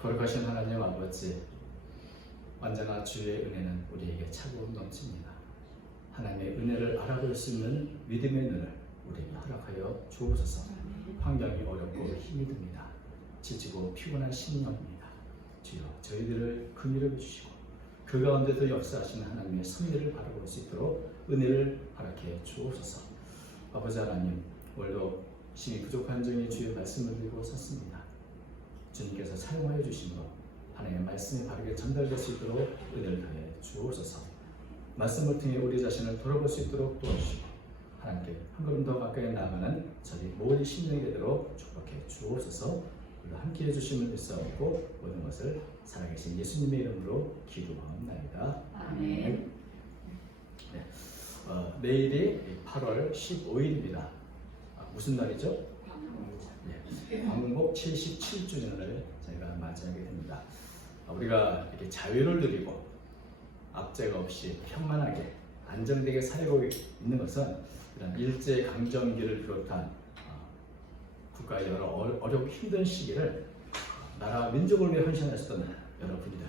거룩하신 하나님 아버지, 언제나 주의 은혜는 우리에게 차고 넘칩니다. 하나님의 은혜를 알아볼 수 있는 믿음의 눈을 우리에게 허락하여 주옵소서. 환경이 어렵고 힘이 듭니다. 지치고 피곤한 심령입니다. 주여, 저희들을 긍휼히 주시고 그 가운데도 역사하시는 하나님의 섭리를 바라볼 수 있도록 은혜를 허락해 주옵소서. 아버지 하나님, 오늘도 힘이 부족한 중에 주의 말씀을 들고 섰습니다. 주님께서 사용하여 주심으로 하나님의 말씀이 바르게 전달될 수 있도록 은혜를 더해 주옵소서. 말씀을 통해 우리 자신을 돌아볼 수 있도록 도와주시고 하나님께 한 걸음 더 가까이 나아가는 저희 모든 심령이 되도록 축복해 주옵소서. 오늘 함께해 주심을 믿사옵고 모든 것을 살아계신 예수님의 이름으로 기도하옵나이다. 아멘. 네. 내일이 8월 15일입니다. 무슨 날이죠? 네. 광복 77주년을 저희가 맞이하게 됩니다. 우리가 이렇게 자유를 누리고 압제가 없이 평안하게 안정되게 살고 있는 것은 이런 일제 강점기를 비롯한 국가의 여러 어렵고 힘든 시기를 나라 민족을 위해 헌신하셨던 여러분들,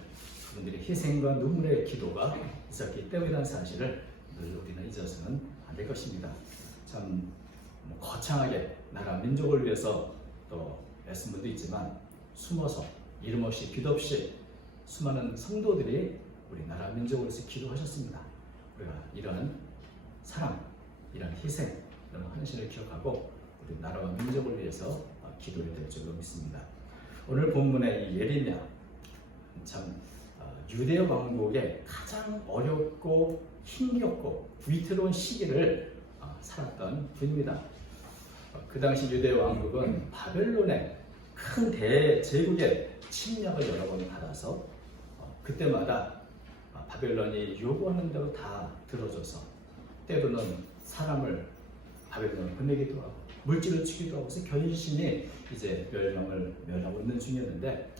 그분들의 희생과 눈물의 기도가 있었기 때문이라는 사실을 늘 우리는 잊어서는 안 될 것입니다. 참 거창하게 나라 민족을 위해서 또 애쓴 분도 있지만 숨어서 이름 없이 빛 없이 수많은 성도들이 우리 나라 민족을 위해서 기도하셨습니다. 우리가 이런 사랑, 이런 희생, 이런 헌신을 기억하고 우리 나라와 민족을 위해서 기도해야 될 줄로 믿습니다. 오늘 본문의 이 예레미야, 참 유대 왕국의 가장 어렵고 힘겹고 위태로운 시기를 살았던 분입니다. 그 당시 유대 왕국은 바벨론의 큰 대제국의 침략을 여러 번 받아서 그때마다 바벨론이 요구하는 대로 다 들어줘서 때로는 사람을 바벨론에 보내기도 하고 물질을 주기도 하고 해서 견신이 이제 멸하고 있는 중이었는데,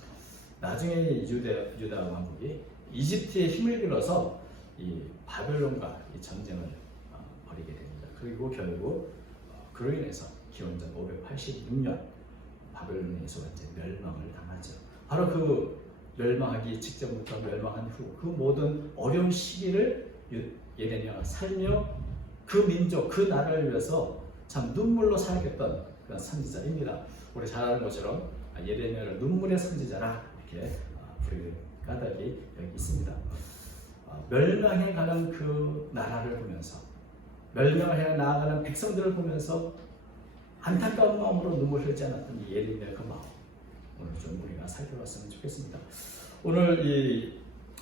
나중에 유다 왕국이 이집트의 힘을 빌어서 이 바벨론과 이 전쟁을 벌이게 됩니다. 그리고 결국 그로 인해서 기원전 586년 바벨론에서 이제 멸망을 당하죠. 바로 그 멸망하기 직전부터 멸망한 후 그 모든 어려운 시기를 예레미야가 살며 그 민족, 그 나라를 위해서 참 눈물로 살아갔던 그런 선지자입니다. 우리 잘 아는 것처럼 예레미야를 눈물의 선지자라 이렇게 부르는 까닭이 여기 있습니다. 멸망해 가는 그 나라를 보면서, 멸망해 나아가는 백성들을 보면서 안타까운 마음으로 눈물 흘리지 않았던 이 예레미야의 그 마음, 오늘 좀 우리가 살펴봤으면 좋겠습니다. 오늘 이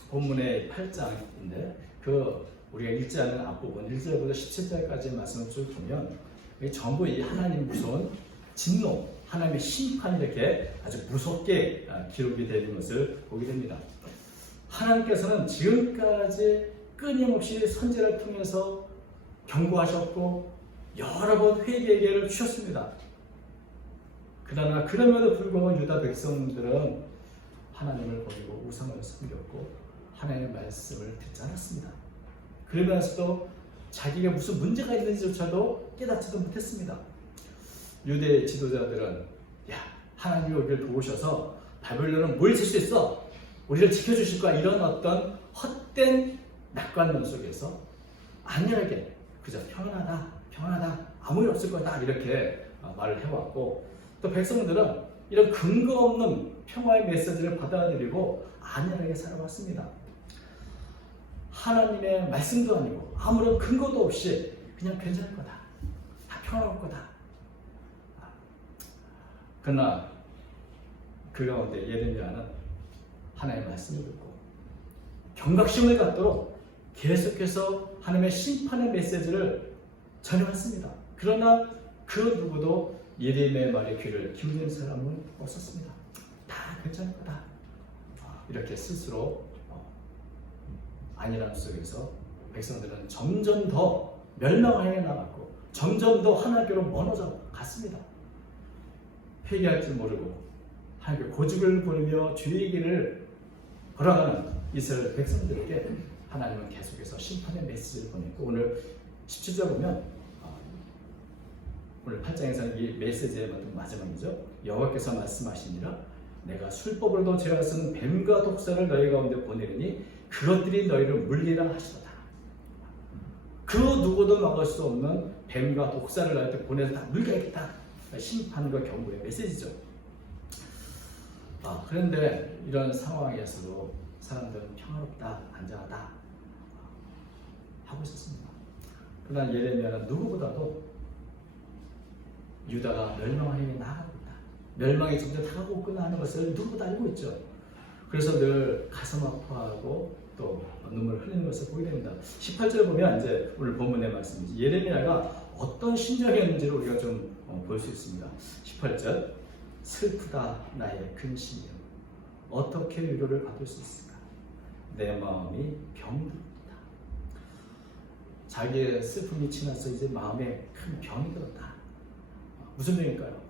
본문의 8장인데 우리가 읽지 않은 앞부분 1절부터 17절까지 말씀을 쭉 보면 전부 이 하나님 무서운 진노, 하나님의 심판이 이렇게 아주 무섭게 기록이 되는 것을 보게 됩니다. 하나님께서는 지금까지 끊임없이 선지자를 통해서 경고하셨고 여러 번 회개의 기회를 주셨습니다. 그러나 그럼에도 불구하고 유다 백성들은 하나님을 버리고 우상을 섬겼고 하나님의 말씀을 듣지 않았습니다. 그러면서도 자기가 무슨 문제가 있는지조차도 깨닫지도 못했습니다. 유대 지도자들은 하나님이 우리를 도우셔서 바벨론은 뭘 칠 수 있어? 우리를 지켜주실 거야. 이런 어떤 헛된 낙관론 속에서 안일하게 그저 평안하다, 아무 일 없을 거다 이렇게 말을 해왔고, 또 백성들은 이런 근거 없는 평화의 메시지를 받아들이고 안일하게 살아왔습니다. 하나님의 말씀도 아니고 아무런 근거도 없이 그냥 괜찮을 거다, 다 평안할 거다. 그러나 그 가운데 예레미야는 하나님의 말씀을 듣고 경각심을 갖도록 계속해서 하나님의 심판의 메시지를 전해왔습니다. 그러나 그 누구도 예레미야의 말에 귀를 기울이는 사람은 없었습니다. 다 괜찮을 거다, 이렇게 스스로 안일함 속에서 백성들은 점점 더 멸망하게 나갔고 점점 더 하나님께로 멀어져 갔습니다. 회개할 줄 모르고 하나님께 고집을 부리며 주의 길을 걸어가는 이스라엘 백성들에게 하나님은 계속해서 심판의 메시지를 보냈고, 오늘 17절 보면 오늘 8장에서는 이 메시지의 마지막이죠. 여호와께서 말씀하시니라 내가 술법으로도 제가 쓴 뱀과 독사를 너희 가운데 보내리니 그것들이 너희를 물리라 하시도다. 그 누구도 막을 수 없는 뱀과 독사를 너희한테 보내서 다 물려야겠다. 심판과 경고의 메시지죠. 그런데 이런 상황에서도 사람들은 평화롭다, 안전하다 하고 있었습니다. 그러나 예레미야는 누구보다도 유다가 멸망을 향해 나아가고 있다, 멸망이 점점 다가오고 있구나 하는 것을 누구보다 알고 있죠. 그래서 늘 가슴 아파하고 또 눈물을 흘리는 것을 보게 됩니다. 18절 보면 이제 오늘 본문의 말씀이지, 예레미야가 어떤 심정이었는지를 우리가 좀 볼 수 있습니다. 18절, 슬프다 나의 근심이여, 어떻게 위로를 받을 수 있을까? 내 마음이 병들었다. 자기의 슬픔이 지나서 이제 마음에 큰 병이 들었다. 무슨 병일까요?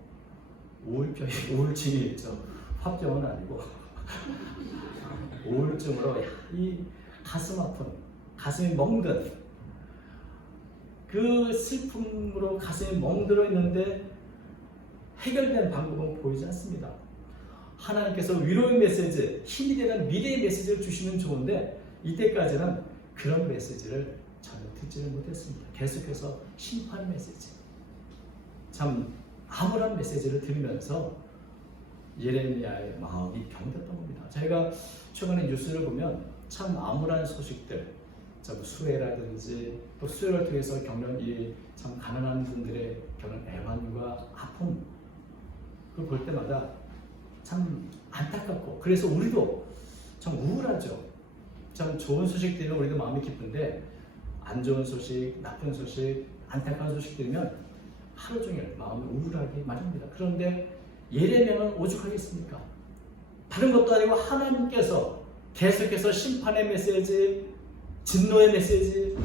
우울증이 있죠. 화병은 아니고 우울증으로 이 가슴 아픈, 가슴이 멍든 그 슬픔으로 가슴이 멍들어 있는데 해결된 방법은 보이지 않습니다. 하나님께서 위로의 메시지, 힘이 되는 미래의 메시지를 주시면 좋은데 이때까지는 그런 메시지를 전혀 듣지를 못했습니다. 계속해서 심판 메시지, 참 암울한 메시지를 들으면서 예레미야의 마음이 병들었던 겁니다. 저희가 최근에 뉴스를 보면 참 암울한 소식들, 참 수해라든지 또 수해를 통해서 겪는 이 참 가난한 분들의 겪는 애환과 아픔, 그걸 볼 때마다 참 안타깝고, 그래서 우리도 참 우울하죠. 참 좋은 소식 들으면 우리도 마음이 기쁜데 안 좋은 소식, 나쁜 소식, 안타까운 소식 들으면 하루 종일 마음이 우울하게 마련입니다. 그런데 예레미야는 오죽하겠습니까? 다른 것도 아니고 하나님께서 계속해서 심판의 메시지, 진노의 메시지,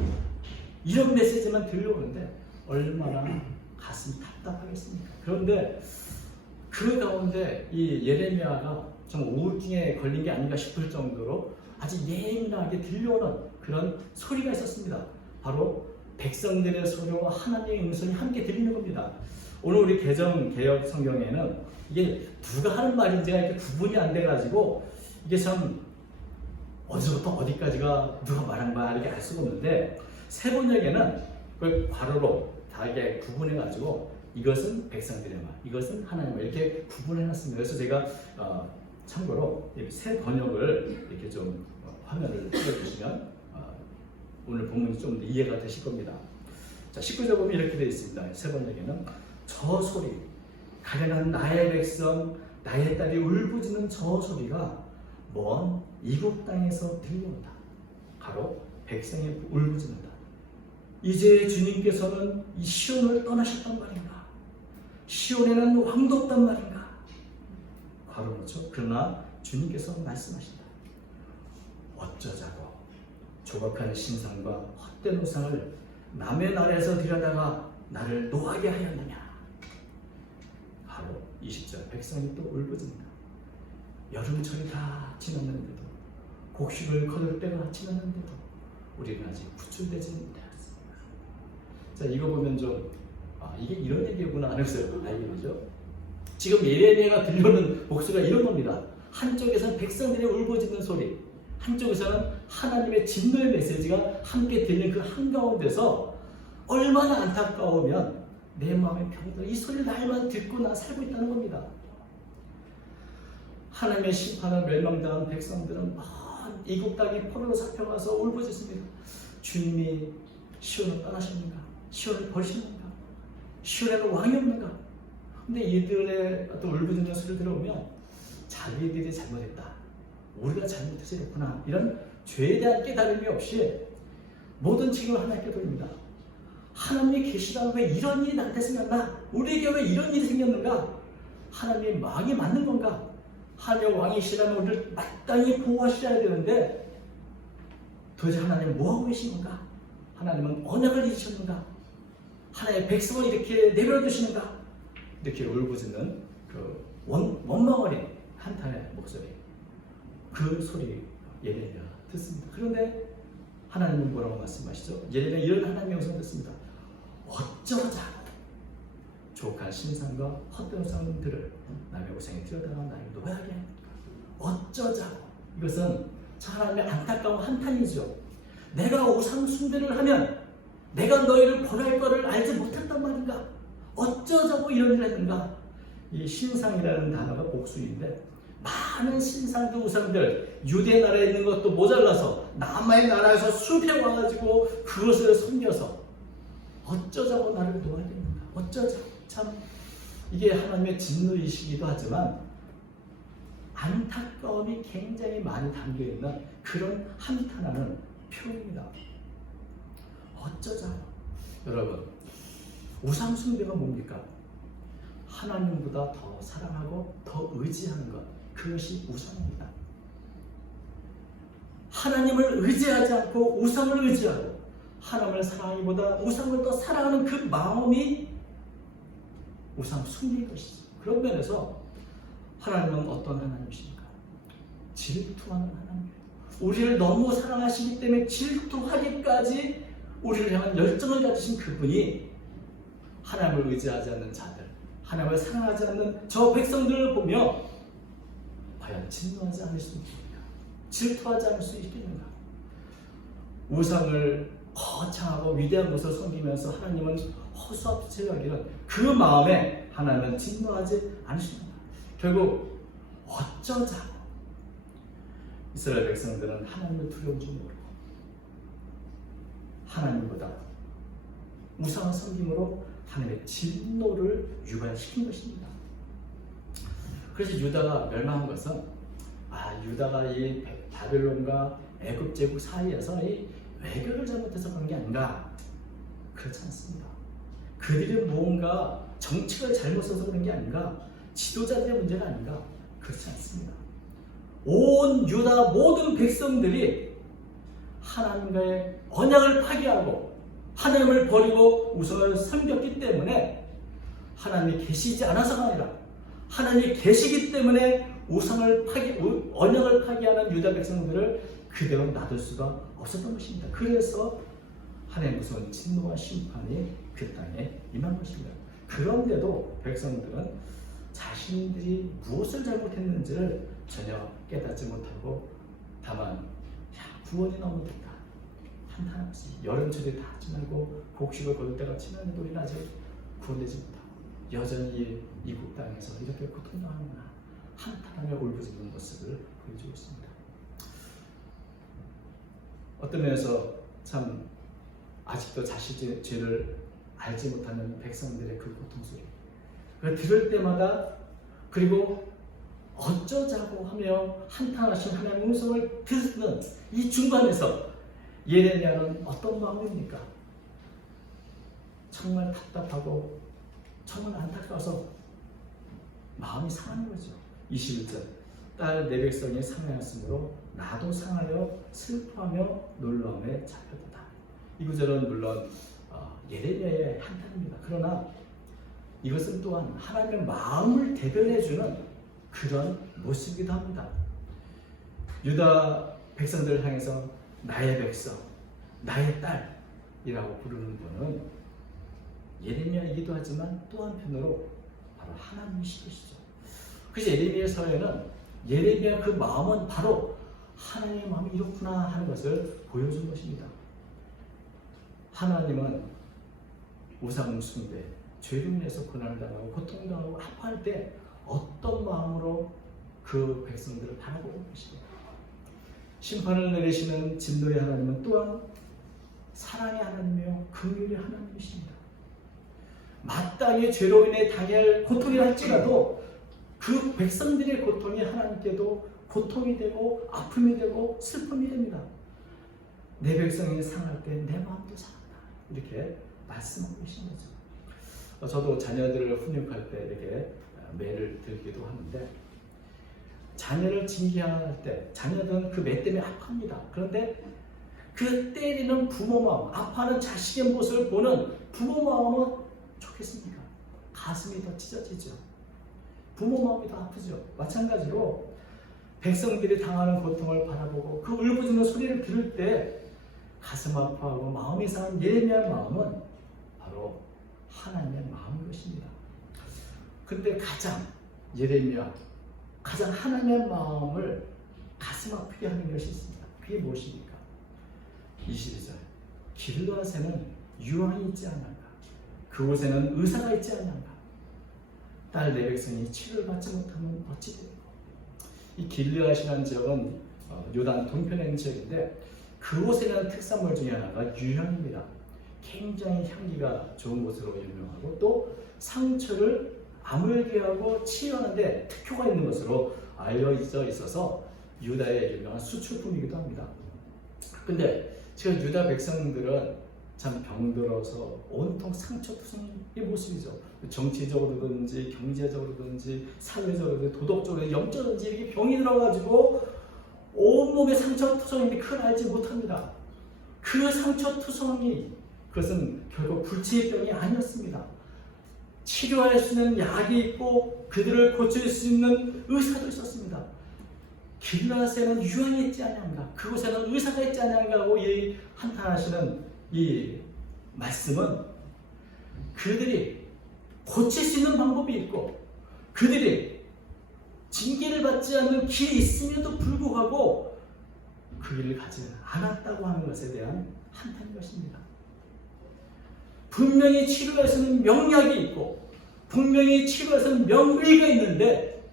이런 메시지만 들려오는데 얼마나 가슴이 답답하겠습니까? 그런데 그 가운데 이 예레미야가 좀 우울증에 걸린 게 아닌가 싶을 정도로 아주 예민하게 들려오는 그런 소리가 있었습니다. 바로 백성들의 소리와 하나님의 음성이 함께 들리는 겁니다. 오늘 우리 개역 성경에는 이게 누가 하는 말인지가 이렇게 구분이 안 돼가지고 이게 참 어디서부터 어디까지가 누가 말한 거야 이렇게 알 수가 없는데, 세 번역에는 그걸 괄호로 다르게 구분해가지고 이것은 백성들의 말, 이것은 하나님의 말 이렇게 구분해놨습니다. 그래서 제가 참고로 세 번역을 이렇게 좀 화면을 띄워주시면 오늘 본문이 좀 더 이해가 되실 겁니다. 자, 19절 보면 이렇게 되어 있습니다. 세 번역에는 저 소리, 가련한 나의 백성, 나의 딸이 울부짖는 저 소리가 먼 이국 땅에서 들려온다. 가로 백성이 울부짖는다. 이제 주님께서는 이 시온을 떠나셨단 말인가? 시온에는 왕도 없단 말인가? 가로 그렇죠. 그러나 주님께서 말씀하신다. 어쩌자고 조각한 신상과 헛된 우상을 남의 나라에서 들여다가 나를 노하게 하였느냐? 바로 20절, 백성이 또 울부짖는다. 여름철이 다 지났는데도, 곡식을 거둘 때가 지났는데도 우리는 아직 구출되지 못하였습니다. 자, 이거 보면 좀 이게 이런 얘기구나 하면서 알게 되죠. 지금 예레미야가 들려오는 목소리가 이런 겁니다. 한쪽에서는 백성들의 울부짖는 소리, 한쪽에서는 하나님의 진노의 메시지가 함께 들리는 그 한가운데서 얼마나 안타까우면 내 마음의 병들어 이 소리를 날마다 듣고 나 살고 있다는 겁니다. 하나님의 심판을 멸망당한 백성들은 이국 땅이 포로로 잡혀가서 울부짖습니다. 주님이 시온을 떠나셨는가? 시온을 버리셨는가? 시온에는 왕이 없는가? 근데 이들의 어떤 울부짖는 소리를 들어보면 자기들이 잘못했다, 우리가 잘못해서 이랬구나, 이런 죄에 대한 깨달음이 없이 모든 책임을 하나님께 돌립니다. 하나님이 계시다면 왜 이런 일이 나한테 생겼나? 우리에게 왜 이런 일이 생겼는가? 하나님의 왕이 맞는 건가? 하나님의 왕이시라면 우리를 마땅히 보호하셔야 되는데 도대체 하나님은 뭐하고 계신 건가? 하나님은 언약을 잊으셨는가? 하나님의 백성을 이렇게 내버려두시는가? 이렇게 울부짖는 그 원망 어린 한탄의 목소리, 그 소리 예레미야가 듣습니다. 그런데 하나님은 뭐라고 말씀하시죠? 예레미야 이런 하나님의 음성을 듣습니다. 어쩌자 부족한 신상과 헛된 우상들을 남의 우상에 들여다가 나를 노예하게 합니다. 어쩌자고. 이것은 하나님의 안타까운 한탄이죠. 내가 우상 숭배를 하면 내가 너희를 벌할 것을 알지 못했단 말인가? 어쩌자고 이런 일을 했는가? 이 신상이라는 단어가 복수인데 많은 신상들, 우상들, 유대 나라에 있는 것도 모자라서 남의 나라에서 수입해 와가지고 그것을 섬겨서 어쩌자고 나를 노하겠는가? 어쩌자고. 참 이게 하나님의 진노이시기도 하지만 안타까움이 굉장히 많이 담겨있는 그런 한탄하는 표현입니다. 어쩌자고. 여러분, 우상 숭배가 뭡니까? 하나님보다 더 사랑하고 더 의지하는 것, 그것이 우상입니다. 하나님을 의지하지 않고 우상을 의지하고 하나님을 사랑하기보다 우상을 더 사랑하는 그 마음이 우상 숭배인 것이죠. 그런 면에서 하나님은 어떤 하나님이십니까? 질투하는 하나님이에요. 우리를 너무 사랑하시기 때문에 질투하기까지 우리를 향한 열정을 가지신 그분이 하나님을 의지하지 않는 자들, 하나님을 사랑하지 않는 저 백성들을 보며 과연 진노하지 않을 수 있겠는가? 질투하지 않을 수 있겠는가? 우상을 거창하고 위대한 것을 섬기면서 하나님은 허수아비 여기는 그 마음에 하나님은 진노하지 않으십니다. 결국 어쩌자고 이스라엘 백성들은 하나님을 두려운 줄 모르고 하나님보다 우상을 섬김으로 하나님의 진노를 유발시킨 것입니다. 그래서 유다가 멸망한 것은 유다가 이 바벨론과 애굽 제국 사이에서 이 외교를 잘못해서 그런 게 아닌가? 그렇지 않습니다. 그들이 무언가 정책을 잘못 써서 그런 게 아닌가? 지도자들의 문제가 아닌가? 그렇지 않습니다. 온 유다 모든 백성들이 하나님과의 언약을 파기하고 하나님을 버리고 우상을 섬겼기 때문에 하나님이 계시지 않아서가 아니라 하나님이 계시기 때문에 언약을 파기하는 유다 백성들을 그대로 놔둘 수가 없었던 것입니다. 그래서 하나님의 무서운 진노와 심판이 그 땅에 임한 것입니다. 그런데도 백성들은 자신들이 무엇을 잘못했는지를 전혀 깨닫지 못하고 다만 구원이 너무 됐다. 한탄하고 있습니다. 여름철에 다 지나고 곡식을 거둘 때가 지났는데 우리는 아직 구원되지 못하고 여전히 이국 땅에서 이렇게 고통당하는구나. 한탄하며 울부짖는 모습을 보여주고 있습니다. 어떤 면에서 참 아직도 자신의 죄를 알지 못하는 백성들의 그 고통 소리, 그걸 들을 때마다 그리고 어쩌자고 하며 한탄하신 하나님의 음성을 듣는 이 중간에서 예레미야는 어떤 마음입니까? 정말 답답하고 정말 안타까워서 마음이 상하는 거죠. 21절 딸 내 백성이 상하였으므로 나도 상하여 슬퍼하며 놀라움에 잡혔다. 이 구절은 물론 예레미야의 한탄입니다. 그러나 이것은 또한 하나님의 마음을 대변해주는 그런 모습이기도 합니다. 유다 백성들을 향해서 나의 백성, 나의 딸이라고 부르는 분은 예레미야이기도 하지만 또 한편으로 바로 하나님이시죠. 그래서 예레미야서에는 예레미야 그 마음은 바로 하나님의 마음이 이렇구나 하는 것을 보여준 것입니다. 하나님은 우상 숭배, 죄로 인해서 고난을 당하고 고통당하고 아파할 때 어떤 마음으로 그 백성들을 바라보고 계십니까? 심판을 내리시는 진노의 하나님은 또한 사랑의 하나님이며 긍휼의 하나님이십니다. 마땅히 죄로 인해 당할 고통이 할지라도 그 백성들의 고통이 하나님께도 고통이 되고 아픔이 되고 슬픔이 됩니다. 내 백성이 상할 때 내 마음도 상한다. 이렇게 말씀하고 계신 거죠. 저도 자녀들을 훈육할 때 이렇게 매를 들기도 하는데 자녀를 징계할 때 자녀들은 그 매 때문에 아파합니다. 그런데 그 때리는 부모 마음, 아파하는 자식의 모습을 보는 부모 마음은 좋겠습니까? 가슴이 더 찢어지죠. 부모 마음이 더 아프죠. 마찬가지로 백성들이 당하는 고통을 바라보고 그 울부짖는 소리를 들을 때 가슴 아파하고 마음이 상한 예레미야의 마음은 바로 하나님의 마음인 것입니다. 근데 가장 예레미야 가장 하나님의 마음을 가슴 아프게 하는 것이 있습니다. 그게 무엇입니까? 22절 길르앗에는 유황이 있지 않는가? 그곳에는 의사가 있지 않는가? 딸 내 백성이 치료를 받지 못하면 어찌 되고? 이 길르앗이라는 지역은 요단 동편에 있는 지역인데 그곳에는 특산물 중에 하나가 유향입니다. 굉장히 향기가 좋은 곳으로 유명하고 또 상처를 아물게 하고 치유하는데 특효가 있는 것으로 알려져 있어서 유다의 유명한 수출품이기도 합니다. 근데 지금 유다 백성들은 참 병들어서 온통 상처투성의 모습이죠. 정치적으로든지 경제적으로든지 사회적으로든지 도덕적으로 영적으로든지 이렇게 병이 들어가지고 온몸에 상처투성인데 그걸 알지 못합니다. 그 상처투성이 그것은 결국 불치의 병이 아니었습니다. 치료할 수 있는 약이 있고 그들을 고칠 수 있는 의사도 있었습니다. 길르앗에는 유황이 있지 아니한가? 그곳에는 의사가 있지 아니한가? 하고 이 한탄하시는 이 말씀은 그들이 고칠 수 있는 방법이 있고 그들이 징계를 받지 않는 길이 있음에도 불구하고 그 길을 가지 않았다고 하는 것에 대한 한탄인 것입니다. 분명히 치료에서는 명약이 있고 분명히 치료에서는 명의가 있는데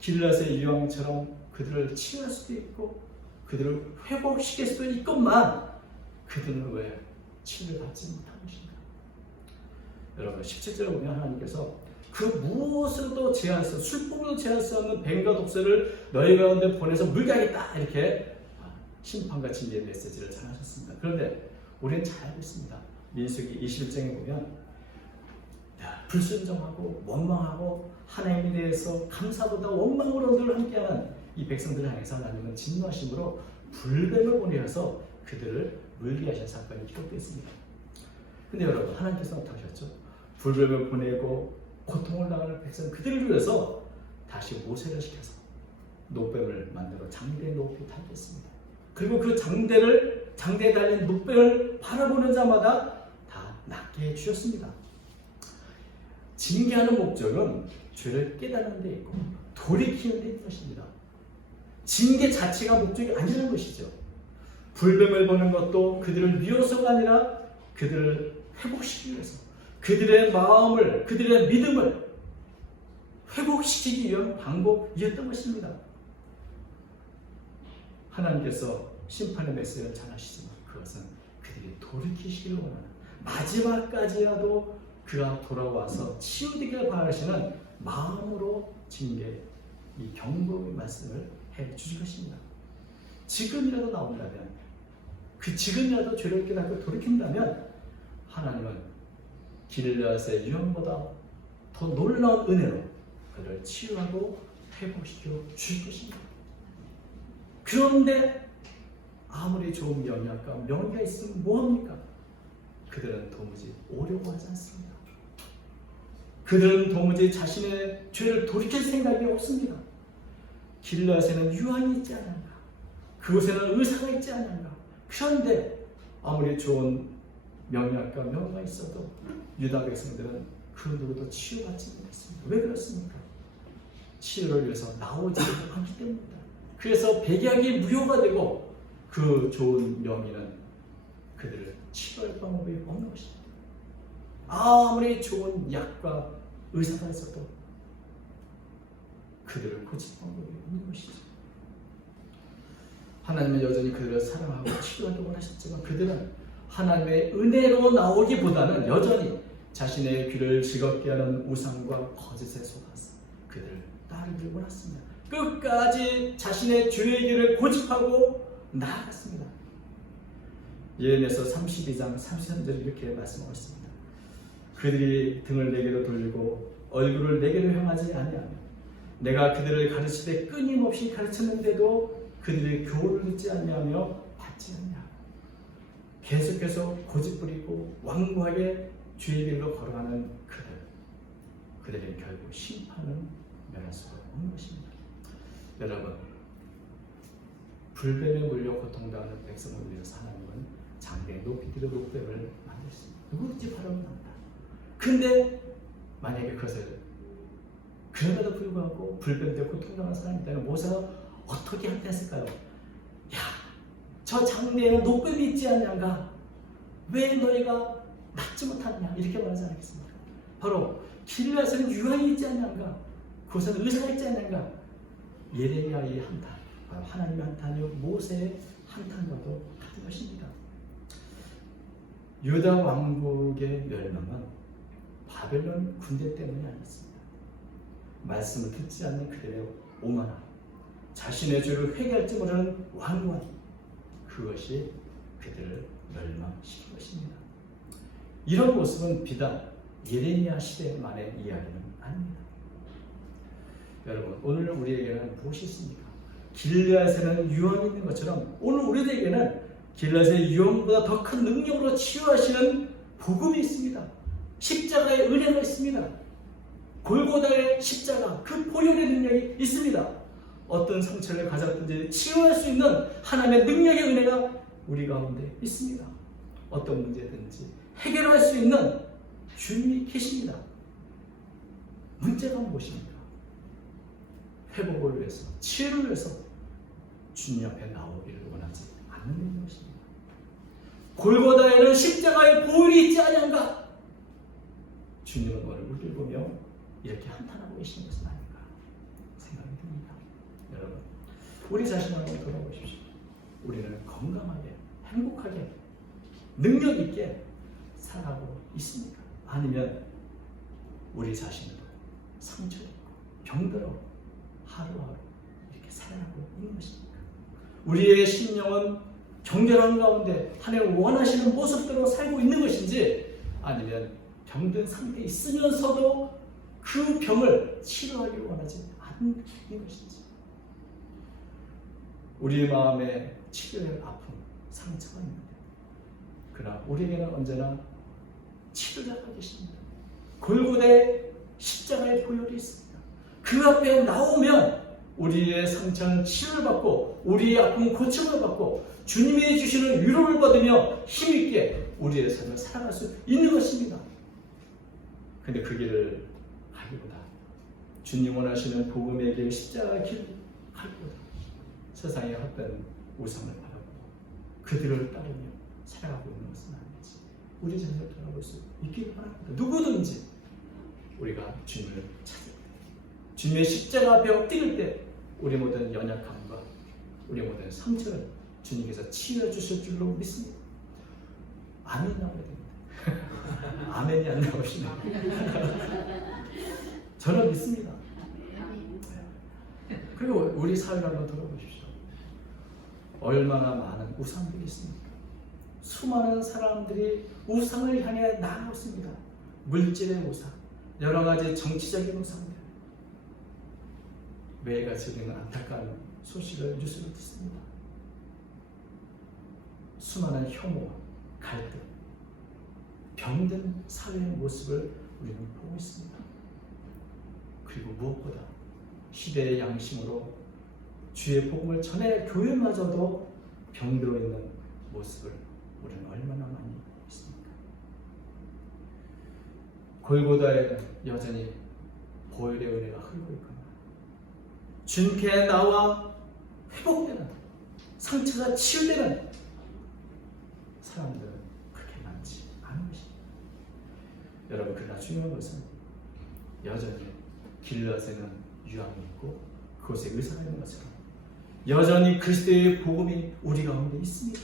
길르앗의 유황처럼 그들을 치유할 수도 있고 그들을 회복시킬 수도 있건만 그들은 왜 치료를 받지 못한 것인가? 여러분 17절에 보면 하나님께서 그 무엇으로도 제할 수 술법으로 제할 수 없는 뱀과 독사를 너희 가운데 보내서 물가겠다 이렇게 심판과 진리의 메시지를 전하셨습니다. 그런데 우리는 잘 알고 있습니다. 민수기 21장에 보면 불순종하고 원망하고 하나님에 대해서 감사보다 원망으로 늘 함께하는 이 백성들을 향해서 하나님은 진노하심으로 불뱀을 보내어서 그들을 물게 하신 사건이 기록되어 있습니다. 근데 여러분 하나님께서 어떻게 하셨죠? 불뱀을 보내고 고통을 당하는 백성 그들을 위해서 다시 모세를 시켜서 노뱀을 만들어 장대에 높이 달렸습니다. 그리고 그 장대에 달린 노뱀을 바라보는 자마다 다 낫게 해주셨습니다. 징계하는 목적은 죄를 깨닫는 데 있고 돌이키는 데 있는 것입니다. 징계 자체가 목적이 아니라는 것이죠. 불뱀을 보는 것도 그들을 미워서가 아니라 그들을 회복시키기 위해서 그들의 마음을 그들의 믿음을 회복시키기 위한 방법이었던 것입니다. 하나님께서 심판의 메시지를 전하시지만 그것은 그들이 돌이키시기를 원하는 마지막까지라도 그가 돌아와서 치유되기를 바라시는 마음으로 징계 이 경고의 말씀을 해 주실 것입니다. 지금이라도 나온다면 그 지금이라도 죄를 깨닫고 돌이킨다면 하나님은 길르앗의 유황보다 더 놀라운 은혜로 그를 치유하고 회복시켜 주실 것입니다. 그런데 아무리 좋은 명약과 명의가 있으면 뭐합니까? 그들은 도무지 오려고 하지 않습니다. 그들은 도무지 자신의 죄를 돌이킬 생각이 없습니다. 길르앗에는 유황이 있지 않은가? 그곳에는 의사가 있지 않은가? 그런데 아무리 좋은 명약과 명의가 있어도 유다 백성들은 그 누구도 치유받지 못했습니다. 왜 그렇습니까? 치유를 위해서 나오지 않기 때문입니다. 그래서 백약이 무효가 되고 그 좋은 명의는 그들을 치료할 방법이 없는 것입니다. 아무리 좋은 약과 의사가 있어도 그들을 고칠 방법이 없는 것이죠. 하나님은 여전히 그들을 사랑하고 치료하기를 원하셨지만 그들은 하나님의 은혜로 나오기보다는 여전히 자신의 귀를 즐겁게 하는 우상과 거짓에 속아서 그들을 따르길 원했습니다. 끝까지 자신의 죄의 길을 고집하고 나아갔습니다. 예레미야서 32장 33절 이렇게 말씀하고 있습니다. 그들이 등을 내게로 돌리고 얼굴을 내게로 향하지 아니하며 내가 그들을 가르치되 끊임없이 가르쳤는데도 그들이 교훈을 듣지 아니하며 받지 않냐. 계속해서 고집부리고 완고하게 죄의 길로 걸어가는 그들의 결국 심판은 면할 수가 없는 것입니다. 여러분, 불뱀에 물려 고통당하는 백성을 위해서 하나님은 장대에 높이 들어 노뱀을 만들었습니다. 누구든지 바라면 합니다. 근데 만약에 그것을 그럼에도 불구하고 불병대 고통당한 사람이 있다면 모세가 어떻게 한탄했을까요? 야, 저 장래에는 녹음이 있지 않냐가 왜 너희가 낫지 못하느냐 이렇게 말하지 않겠습니까? 바로 길앗에는 유황이 있지 않냐가 그곳에는 의사가 있지 않냐가 예레미야의 한탄, 바로 하나님의 한탄이요 모세의 한탄과도 같은 것입니다. 유다 왕국의 멸망은 바벨론 군대 때문이 아니었습니다. 말씀을 듣지 않는 그들의 오만함, 자신의 죄를 회개할지 모르는 완고함, 그것이 그들을 멸망시킨 것입니다. 이런 모습은 비단 예레미야 시대만의 이야기는 아닙니다. 여러분, 오늘 우리에게는 무엇이 있습니까? 길앗에는 유황이 있는 것처럼 오늘 우리에게는 길앗의 유황보다 더 큰 능력으로 치유하시는 복음이 있습니다. 십자가의 은혜가 있습니다. 골고다의 십자가, 그 보혈의 능력이 있습니다. 어떤 상처를 가졌든지 치유할 수 있는 하나님의 능력의 은혜가 우리 가운데 있습니다. 어떤 문제든지 해결할 수 있는 주님이 계십니다. 문제가 무엇입니까? 회복을 위해서, 치유를 위해서 주님 앞에 나오기를 원하지 않는 것입니다. 골고다에는 십자가의 보혈이 있지 않은가? 주님은 오늘 우리를 보며 이렇게 한탄하고 계시는 것은 아닌가 생각이 듭니다. 여러분, 우리 자신을 한번 돌아보십시오. 우리는 건강하게, 행복하게, 능력 있게 살아가고 있습니까? 아니면 우리 자신도 상처 있고 병들어 하루하루 이렇게 살아가고 있는 것입니까? 우리의 심령은 정결한 가운데 하나님 원하시는 모습대로 살고 있는 것인지, 아니면 병든 상태에 있으면서도 그 병을 치료하기를 원하지 않는 것인지. 우리 마음에 치료할 아픔, 상처가 있는데, 그러나 우리에게는 언제나 치료자가 계십니다. 골고다의 십자가의 보혈이 있습니다. 그 앞에 나오면 우리의 상처는 치료를 받고 우리의 아픔은 고침을 받고 주님이 주시는 위로를 받으며 힘있게 우리의 삶을 살아갈 수 있는 것입니다. 근데 그 길을 가기보다 주님 원하시는 복음의 길, 십자가의 길을 가기보다 세상의 헛된 우상을 바라보고 그들을 따르며 살아가고 있는 것은 아니지. 우리 자신을 돌아볼 수 있기를 바랍니다. 누구든지 우리가 주님을 찾을 때, 주님의 십자가 앞에 엎드릴 때 우리 모든 연약함과 우리 모든 상처를 주님께서 치유해 주실 줄로 믿습니다. 아멘 나와야 됩니다. 아멘이 안 나오시네요. 저는 믿습니다. 그리고 우리 사회를 한번 돌아보십시오. 얼마나 많은 우상들이 있습니까? 수많은 사람들이 우상을 향해 나아가고 있습니다. 물질의 우상, 여러 가지 정치적인 우상들. 매일같이 우리는 안타까운 소식을 뉴스로 듣습니다. 수많은 혐오와 갈등, 병든 사회의 모습을 우리는 보고 있습니다. 그리고 무엇보다 시대의 양심으로 주의 복음을 전해 교회마저도 병들어 있는 모습을 우리는 얼마나 많이 보고 있습니까? 골고다에 여전히 보혈의 은혜가 흐르고 있거나 주님께 나와 회복되는, 상처가 치유되는 사람들은 그렇게 많지 않은 것입니다. 여러분, 그러나 중요한 것은 여전히 길앗에는 유황이 있고 그곳에 의사가 있는 것처럼 여전히 그리스도의 복음이 우리 가운데 있습니다.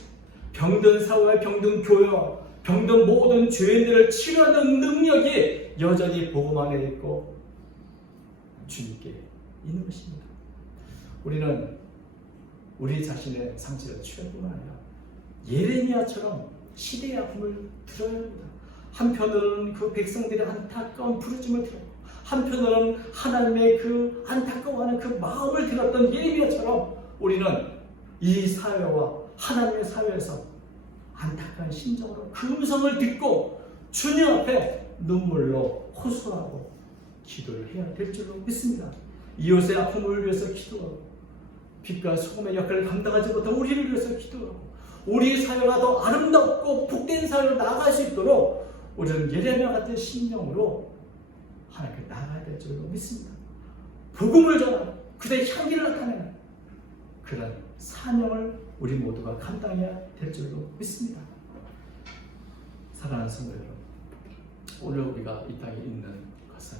병든 사회와 병든 교회와 병든 모든 죄인들을 치료하는 능력이 여전히 복음 안에 있고 주님께 있는 것입니다. 우리는 우리 자신의 상처를 치료할 뿐만 아니라 예레미야처럼 시대의 아픔을 들어야 합니다. 한편으로는 그 백성들의 안타까운 부르짖음을 들었고, 한편으로는 하나님의 그 안타까워하는 그 마음을 들었던 예레미야처럼 우리는 이 사회와 하나님의 사회에서 안타까운 심정으로 그 음성을 듣고 주님 앞에 눈물로 호소하고 기도를 해야 될 줄로 믿습니다. 이웃의 아픔을 위해서 기도하고 빛과 소금의 역할을 감당하지 못한 우리를 위해서 기도하고 우리 사회가 더 아름답고 복된 사회로 나아갈 수 있도록 우리는 예레미야 같은 심령으로 하나님께 나아가야 될 줄로 믿습니다. 복음을 전하고 그들의 향기를 나타내는 그런 사명을 우리 모두가 감당해야 될 줄로 믿습니다. 사랑하는 성도 여러분, 오늘 우리가 이 땅에 있는 것은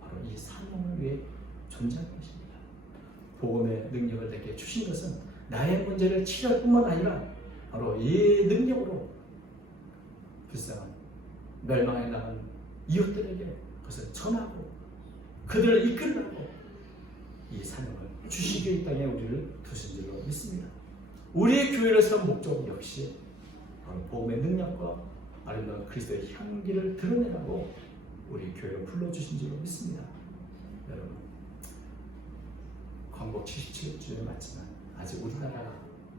바로 이 사명을 위해 존재하는 것입니다. 복음의 능력을 내게 주신 것은 나의 문제를 치료할 뿐만 아니라 바로 이 능력으로 불쌍한 멸망에 나간 이웃들에게 그것을 전하고 그들을 이끌라고 이 사명을 주시기에 이 땅에 우리를 두신 줄로 믿습니다. 우리의 교회를 세운 목적 역시 바로 복음의 능력과 아름다운 그리스도의 향기를 드러내라고 우리 교회를 불러주신 줄로 믿습니다. 여러분, 광복 77주년 맞지만 아직 우리나라가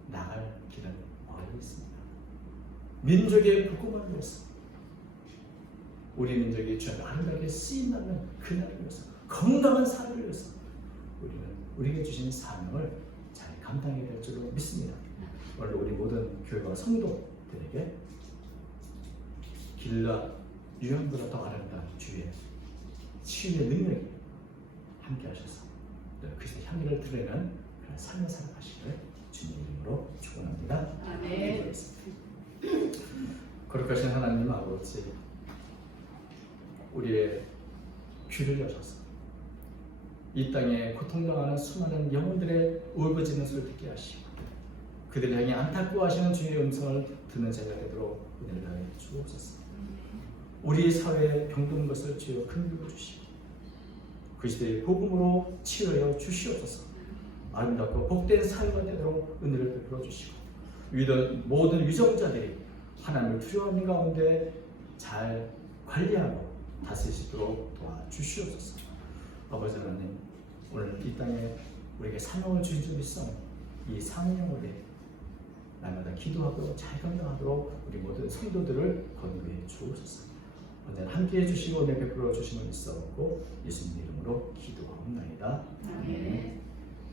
나갈 길은 멀리 있습니다. 민족의 복음을 위해서 우리 민족이 주의 아름답게 쓰임받는 그날을 위해서 건강한 삶을 위해서 우리는 우리에게 주신 사명을 잘 감당해야 될 줄로 믿습니다. 오늘 우리 모든 교회와 성도들에게 길라 유황보다 더 아름다운 주의 치유의 능력이 함께 하셔서 그리스도의 향기를 드러내는 그런 삶을 살아가시기를 주님 이름으로 축원합니다. 아멘. 거룩하신 하나님 아버지, 우리의 귀를 여셔서 이 땅에 고통당하는 수많은 영혼들의 울부짖는 소리를 듣게 하시고 그들을 향해 안타까워하시는 주의 음성을 듣는 자가 되도록 은혜를 다해 주옵소서. 우리 사회에 병든 것을 주여 긍휼히 주시고 그리스도의 복음으로 치유하여 주시옵소서. 아름답고 복된 사회가 되도록 은혜를 베풀어 주시고 모든 위정자들이 하나님을 두려워하는 가운데 잘 관리하고 다스리시도록 도와주시옵소서. 아버지 하나님, 오늘 이 땅에 우리에게 사명을 주신 줄 믿사오니 이 사명을 위해 날마다 기도하고 잘 감당하도록 우리 모든 성도들을 권고해 주옵소서. 오늘 함께해 주시고 은혜 베풀어 주심을 믿사옵고 예수님 이름으로 기도하옵나이다. 아멘.